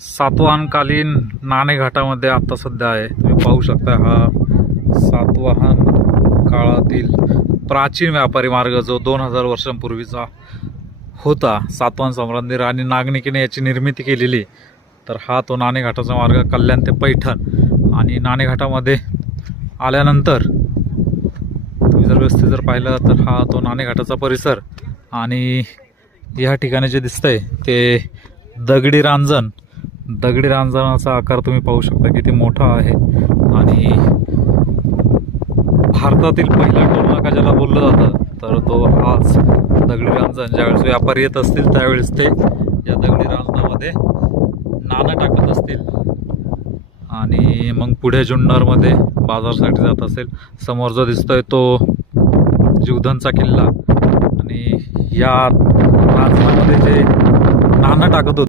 सातवाहनकालीन नाणेघाटामध्ये आता सध्या आहे. तुम्ही पाहू शकता हा सातवाहन काळातील प्राचीन व्यापारी मार्ग जो 2000 वर्षांपूर्वीचा होता. सातवाहन सम्राज्ञी राणी नागनिकेने याची निर्मिती केलेली. तर हा तो नाणेघाटाचा मार्ग कल्याण ते पैठण. आणि नाणेघाटामध्ये आल्यानंतर तुम्ही जर व्यवस्थित जर पाहिलं तर हा तो नाणेघाटाचा परिसर. आणि या ठिकाणी जे दिसतंय ते दगडी रांजणाचा आकार तुम्ही पाहू शकता किती मोठा आहे. आणि भारतातील पहिला टोलनाका ज्याला बोललं जातं तर तो हाच दगडी रांजण. ज्यावेळेस व्यापारी येत असतील त्यावेळेस ते या दगडी रांजणामध्ये नाणं टाकत असतील आणि मग पुढे जुन्नरमध्ये बाजारसाठी जात असेल. समोर जो दिसतोय तो जीवधनचा किल्ला. आणि या रांजणामध्ये जे नाणं टाकत होते